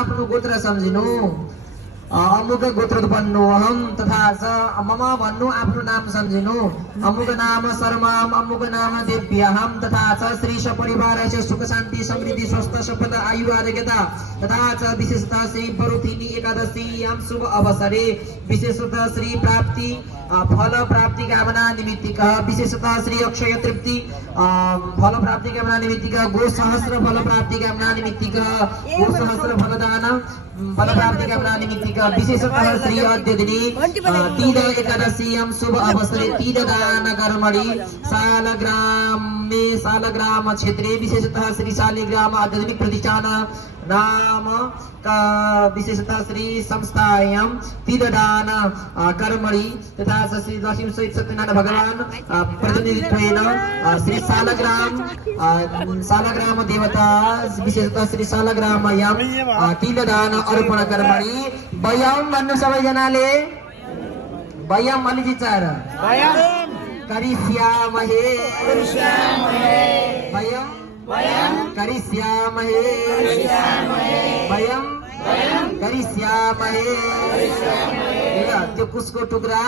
आफ्नो गोत्र सम्झिनु अमुक गोत्र भन्नु अहम तथा च मम भन्नु आफ्नो नाम सम्झिनु अमुक नाम शर्माम अमुक नाम देव्यहम तथा च श्री सपरिवारस्य सुख शान्ति समृद्धि स्वस्थ सफल आयु आरोग्यता तथा च विशेषतः श्री बरुथिनी एकादशीयां शुभ अवसरे विशेषतः श्री प्राप्ति फल प्राप्ति कामना निमित्तिक विशेषतः श्री अक्षय तृप्ति फल प्राप्ति कामना निमित्तिक गो सहस्र फल प्राप्ति कामना निमित्तिक गो सहस्र फलदान फल प्राप्ति कामना निमित्तिक विशेषतः श्री अद्य दिने तीद एकादशीयां शुभ अवसरे तीद दान कर्मणि सालग्राम क्षेत्रे विशेषतः श्री शालिग्राम आध्यात्मिक प्रतिष्ठान नाम का विशेषतः श्री संस्थायां तीर्थदान कर्मणि तथा श्री नरसिंह सहित सत्यनारायण भगवान प्रतिनिधित्वेन श्री सालग्राम देवता विशेषतः श्री सालग्रामयां तीर्थदान अर्पण कर्मणि वयम भन्नु सबैजनाले वयम अलि विचार करिष्यामहे वयम करिष्यामहे वयम करिष्यामहे त्यो कुसको टुक्रा